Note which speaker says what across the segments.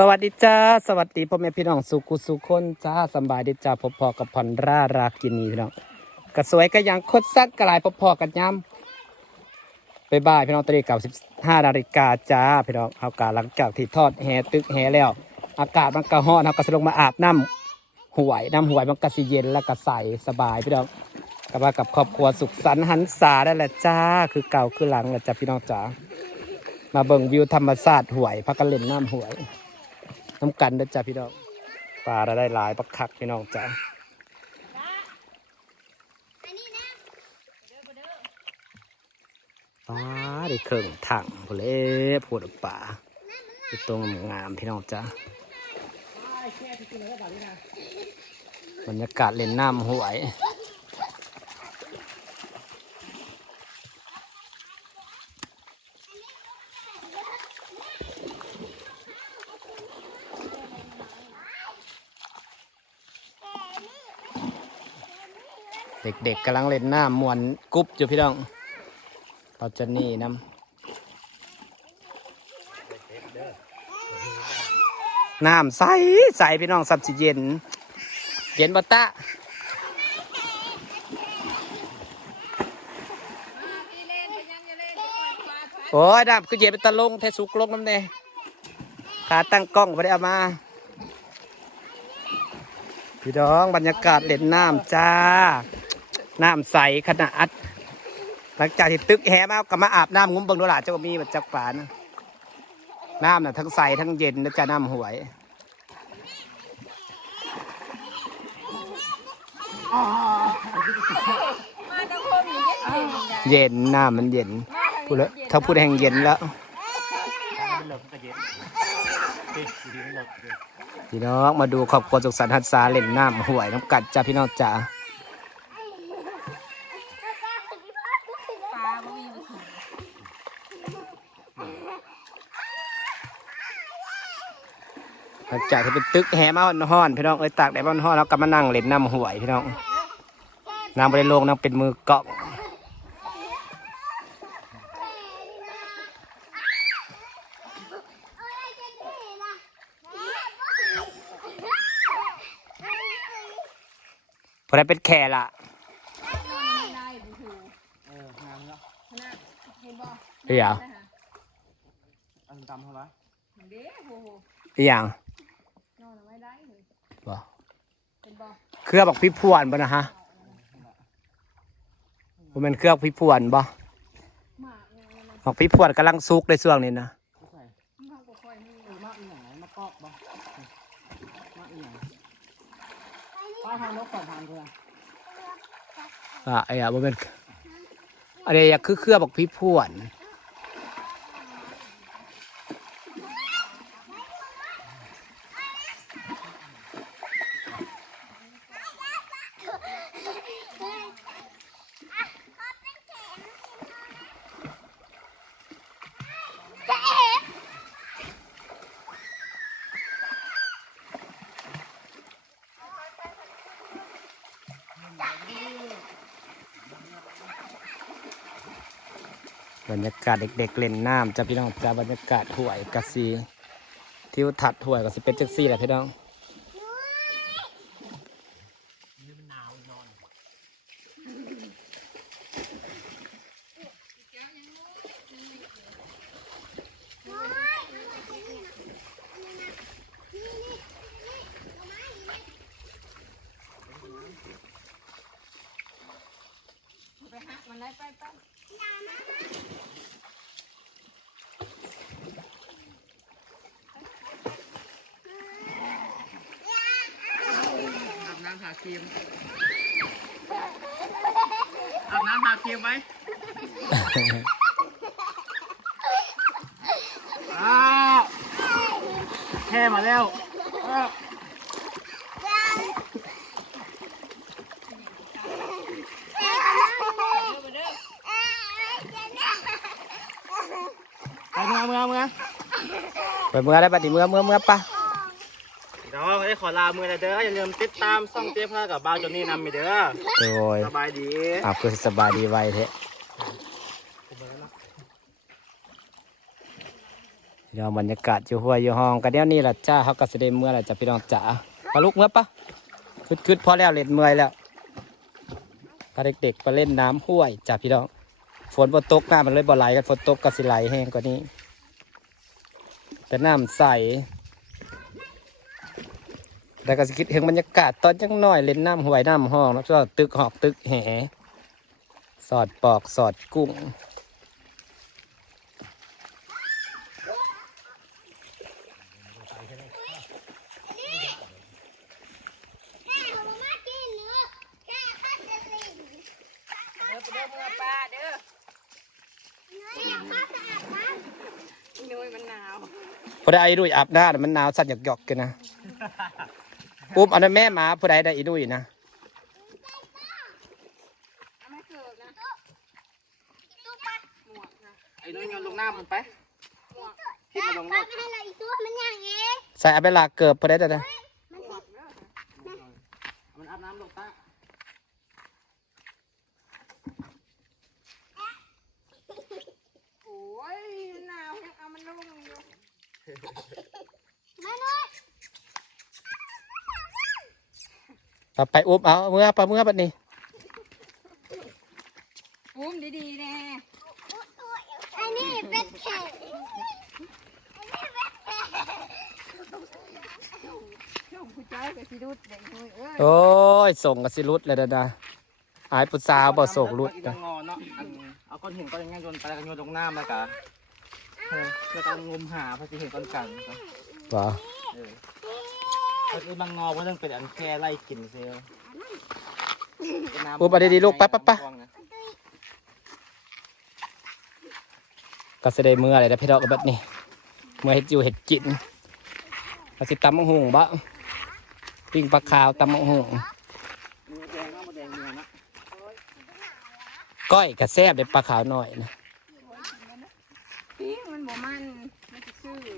Speaker 1: สวัสดีจ้าสวัสดีพ่อแม่พี่น้องสุกุสุคนจ้าสบายดีจ้าพบพอกับพรรารากินีพี่น้องกระสวยก็ยังคดซักกลายพบพอกันย้ำไปบ่ายพี่น้องตอนนี้เก่าสิบห้านาฬิกาจ้าพี่น้องเอากาหลังจากที่ทอดแหตึกแหแล้ว อากาศมันก็ร้อนเราก็สลงมาอาบน้ำหวยน้ำหวยมันก็สิเย็นแล้วก็ใสสบายพี่น้องก็ว่ากับครอบครัวสุขสันต์หันษาได้แหละจ้าคือเก่าคือหลังแหละจ้าพี่น้องจ๋ามาเบิ่งวิวธรรมชาติหวยพักกันเล่นน้ำหวย น้ำกันนะจ๊ะพี่น้องปลาเราได้หลายปักคักพี่น้องจ้ะปลาได้เครื่องถังพอเล่พูดป่าอยู่ตรงงามพี่น้องจ้ะบรรยากาศเล่นน้ำหวย เด็กๆกำลังเล่นน้ำมวนกุ๊บอยู่พี่น้องเราจะนี่น้ำน้ำใสใสพี่น้องสับสิเย็น เย็นบัตตะโอ้ยดับคือเย็นเป็นตะลงเทสุกลงน้ำเน่ขาตั้งกล้องไปได้เอามา พี่น้องบรรยากาศเล่นน้ำจ้า น้ำใสขนาดหลังจากที่ตึกแหมาก็มาอาบน้ำงุ้มเบิงดูหล่ะเจ้ามีมาจากป่านะน้ำน่ะทั้งใสทั้งเย็นนะจ้าน้ำหวย
Speaker 2: เย็นนะ
Speaker 1: เย็นน้ำมันเย็นพูดแล้วถ้าพูดแห่งเย็นแล้วพี่น้องมาดูครอบครัวสุขสันต์หันษาเล่นน้ำหวยน้ำกัดจ้าพี่น้องจ้า
Speaker 2: บ่มีมาถึง
Speaker 1: ห ลังจากที่เป็นตึกแหมาห้อนๆพี่น้องเอ้ยตากแดดห้อนๆแล้วก็มานั่งเล่นน้ำหวยพี่น้องน้ำบริโลงน้ำเป็นมือเกาะพอได้เป็นแค่ละ
Speaker 2: ได้บุถูเอองามเนาะขนาดเห็นบ่
Speaker 1: เดี๋ยว
Speaker 3: อันตำเท่าไหร
Speaker 2: เด้โห
Speaker 1: อีหยัง
Speaker 2: นอนเอาไว้ได้เลย
Speaker 1: บ่
Speaker 2: เป็นบ่
Speaker 1: เครือบอกพี่พวนบ่นะฮะบ่แมันเครือพี่พวนบ่
Speaker 2: หมากยังมัน
Speaker 1: บอกพี่พวนกำลังซุกในช่วงนี้นะ
Speaker 3: ผู้ใส่
Speaker 2: มันบ่ค่อยมี
Speaker 3: เออมากอีหยังไหนมากอกบ่มากอีหยังป้าทางนกก่อนทางเพื่อน
Speaker 1: อะไอ้อะบ่เป็นอันนี้อยากคือเครือบอกพี่พวน บรรยากาศเด็กๆเล่นน้ำจ้ะพี่น้องจ้าบรรยากาศห่วยกะซีทิวทัดห่วยก็สิเป็นจักซี่แหละพี่น้อง
Speaker 2: ไปหักมันได้ไปไป
Speaker 3: อาบน้ำทา ครีมอาบน้ำทาครีมไว้อ้าวแค่มาแล้วอ้าวไปเมื่อเมื่อเมื่อ
Speaker 1: ไปเมื่อได้บัดนี้เมื่อเมื่อเมื่อปะ
Speaker 3: เดี๋ยวได้ขอลามือนะเด้ออย่าลืมติดตามซ่องเจ๊พ่อกับบ้าวจนนี่นำไปเด้อ
Speaker 1: โดย
Speaker 3: สบายดี
Speaker 1: อะเพื่อสิสบายดีไวเทะพี่น้องบรรยากาศอยู่หัวอยู่ห้องกันเดี๋ยวนี้ล่ะจ้าเขาก็สิได้เมื่อล่ะจ้ะพี่น้องจ๋าปลาลูกเมื่อปะคึดคึดพอแล้วเล่นเมื่อยแล้วพาเด็กๆไปเล่นน้ำห้วยจ้ะพี่น้อง ฝนบนตกน้ำมันเลยบ่ไหลกันฝนตกก็สิไหลแห้งกว่านี้ แต่น้ำใส แล้วก็สิคิดถึงบรรยากาศตอนยังน้อยเล่นน้ำห้วยน้ำห้องแล้วก็ตึกหอกตึกแหสอดปอกสอดกุ้ง
Speaker 2: เด้อเด้อเมื่อาเด้อนี่นุ้ยมันหนาว
Speaker 1: ผู้ใดดุยอาบน้ำมันหนาวสั่นหยอกๆกันนะ อุ้มเอาน้ำแม่หมาผู้ใดได้อีดุยนะ
Speaker 2: เอาไม่เกิดนะหมวกนะ
Speaker 3: ไอ้น้อยโยนลงน้ำมันไป
Speaker 2: หมวก
Speaker 3: คิดมาลงรถ
Speaker 1: ใส่เอาไปลากเกิบผู้ใดได้นะ
Speaker 2: หมวกเด้อ
Speaker 3: มันอาบน้ำลงตา
Speaker 2: โอ้ยหนาวยังเอามันลงอยู่
Speaker 1: ไปไปอุ้มเอาเมื่อไปเมื่อบัดนี้
Speaker 2: อุ้มดีๆแน่
Speaker 4: อันนี้เป็นแขก
Speaker 2: ช่วงผู้ใจกับสิรุดเด็กนุ้ยเอ้ย
Speaker 1: โอ้ยส่งกับสิรุดเลยดาดาอายปุษาวบ่ส่งรุด
Speaker 3: อีก
Speaker 1: นะ
Speaker 3: งอเนาะอันเอาก้อนหินก้อนยังโยนไปแล้วก็โยนลงน้ำแล้วก็เออแล้วก็งมหาพระสิเห็นก้อนกันครับ
Speaker 1: บ่
Speaker 3: เออ ก็คือบางงอว่าต้องเป็นอันแค่ไล่กินเซลล์
Speaker 1: อุ้มเอาดีๆลูกไปไปไปก็สิได้เมื่ออะไรนะพี่ดอกกับบัดนี้เมื่อเห็ดอยู่เห็ดกินเอาสิตำมังหุงบ่ปิ้งปลาขาวตำมังหุง
Speaker 3: มือแดงเนาะมือแดงเนื้อนะ
Speaker 1: ก้อยกับแซบเด็ดปลาขาวหน่อยนะ
Speaker 2: พี่มันบ่มันมันจะซื่ออยู่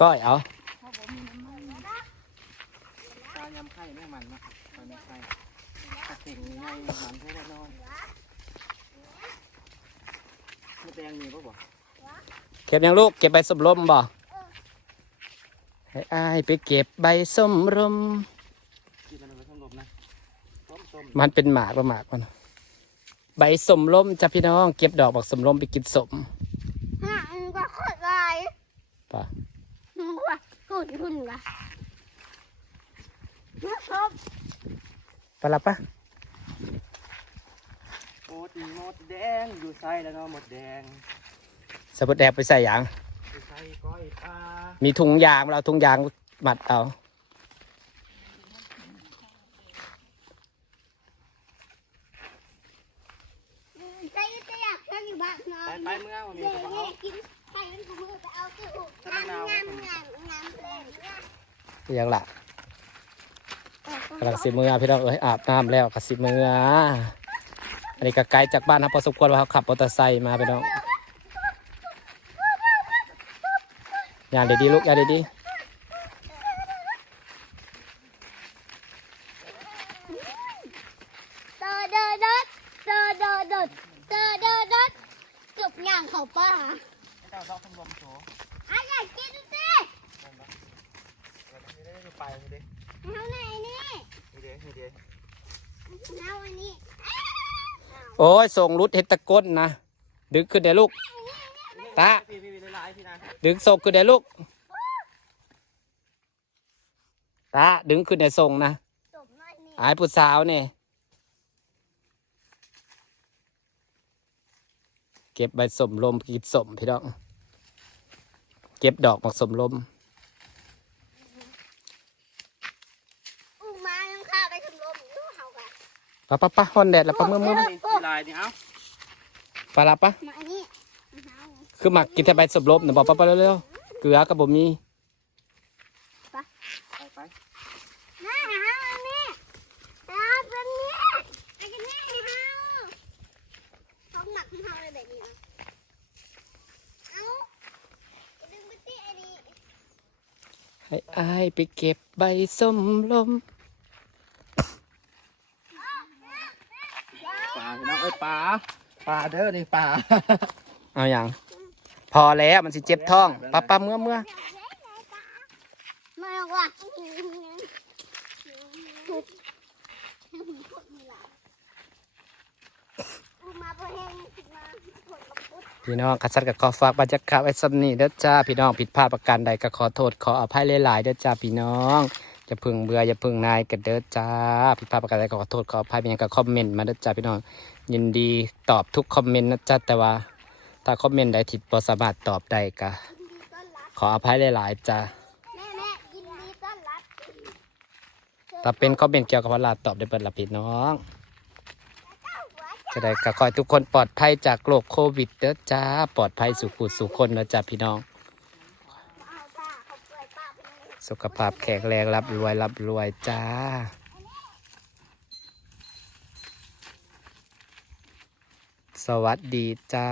Speaker 1: ก้อยเอา
Speaker 2: เพราะบ่มีน้ำมัน
Speaker 3: ปลา ยำไข่แม่มันนะปลายำไข่กระสิงไงมันให้ได้นอนมือแดงมีป่ะบ่
Speaker 1: เก็บยังลูก เก็บใบสมรมบ่ให้อายไปเก็บใบสมรม
Speaker 3: กินมันไปทั้งลมนะต้มต้ม
Speaker 1: มันเป็นหมากประหมากมันใบสมรมจ้ะพี่น้อง เก็บดอกบักสมรมไปกินสม
Speaker 4: หนังก็โคตรลาย
Speaker 1: ป่ะ
Speaker 4: มึงว่าหุ่นหุ่นว่ะนะครับ
Speaker 1: ไปละปะ
Speaker 3: โอ้ตีหมดแดงอยู่ใส่แล้วเนาะหมดแดง
Speaker 1: สมุดแดงไปใส่ยาง
Speaker 3: อยู่ใส่ก้อยปลา
Speaker 1: มีถุงยางเราเอาถุงยางมัดเอา
Speaker 4: ใจจะอยากเธออยู่บ้านนอ
Speaker 3: ไป
Speaker 4: น
Speaker 3: ไปเมื่อวันนี้
Speaker 4: เด็ก
Speaker 3: ก็
Speaker 4: แม่
Speaker 3: เอา
Speaker 4: กินไข่เป็นมือไปเอาที่อุกงามงามงามงามเลย
Speaker 1: อย่างละ กำลังสิมือพี่น้องเอ้ยอาบน้ำแล้วก็สิมืออันนี้ก็ไกลจากบ้านครับพอสมควรว่าเขาขับมอเตอร์ไซค์มาพี่น้องอย่างดีลูกอย่างดี
Speaker 4: เดอเดอเดอเดอเดอเดอเดอเดอเดอเกือบย่างเขาป่า
Speaker 3: เจ้าดอกทั้งลมโถ
Speaker 4: อะอยากกินสิ
Speaker 3: ไปด้
Speaker 4: เอาไหนนี่
Speaker 3: ไม่ได้ไม่ได้
Speaker 4: เอาอันนี้
Speaker 1: ๆโอ้ยส่งรุดเห็ดตะก้นนะดึงขึ้นเดี๋ยวลูกตา
Speaker 3: พี่พี่พี่หลายพี่นะ
Speaker 1: ดึงส่งขึ้นเดี๋ยวลูกตาดึงขึ้นเดี๋ยวส่งนะ
Speaker 4: จบหน่อยนี่
Speaker 1: อายผู้สาวเนี่ยเก็บใบสมลมกินสมพี่น้อง เก็บดอกมักสมลม
Speaker 4: อุ้มมายังข้าไปชมรมอยู่เฮากัน
Speaker 1: ปะปะปะฮอนแดดแล้วปะเมื่อเมื่อ
Speaker 3: นี่ลายนี่เอ้า
Speaker 1: ปะละปะ
Speaker 4: มาอันนี้เอา
Speaker 1: คือหมักกินแต่ใบสมลมนะบอกปะปะเร็วๆเกลือกับบ่มี
Speaker 3: ไปไป
Speaker 4: มาหาอันนี้เอาเป็นนี้อันนี้เฮาต้องหมักให้เฮาเลยแบบนี้นะเอาดึงไปที่อันนี้
Speaker 1: ให้อายไปเก็บใบสมลม
Speaker 3: ปลาพี่น้องเอ้ยปลาปลาเด้อนี่ปลา
Speaker 1: เอาอย่างพอแล้วมันสิเจ็บท้องป้าป้าเมื่อเมื่อ
Speaker 4: มาว่ะมาพอแห้งมาผลมาปุ๊บ
Speaker 1: พี่น้องขัดสัตว์กับขอฝากบรรยากาศไว้สำนีเด้อจ้าพี่น้องผิดพลาดประการใดก็ขอโทษขออภัยหลายๆเด้อจ้าพี่น้องอย่าพึ่งเบื่ออย่าพึ่งนายกันเด้อจ้าผิดพลาดประการใดก็ขอโทษขออภัยเป็นหยังก็คอมเมนต์มาเด้อจ้าพี่น้อง ยินดีตอบทุกคอมเมนต์นะจ้าแต่ว่า ถ้าคอมเมนต์ใดที่บ่สามารถตอบได้ก็
Speaker 4: ยินดีต้อนรับ
Speaker 1: ขออภัยหลายๆจ้า
Speaker 4: แม่แม่ยินดีต้อนรับ
Speaker 1: ถ้าเป็นคอมเมนต์เกี่ยวกับพลาดตอบได้เปิดละพี่น้อง จะได้ก็ขอให้ทุกคนปลอดภัยจากโรคโควิดเด้อจ้าปลอดภัยสุขุสุขคนนะจ้าพี่น้อง
Speaker 4: เอาป้าเขาเปลือยป้าเป็นไง
Speaker 1: สุขภาพแข็งแรงรับรวยรับรวยจ้า สวัสดีจ้า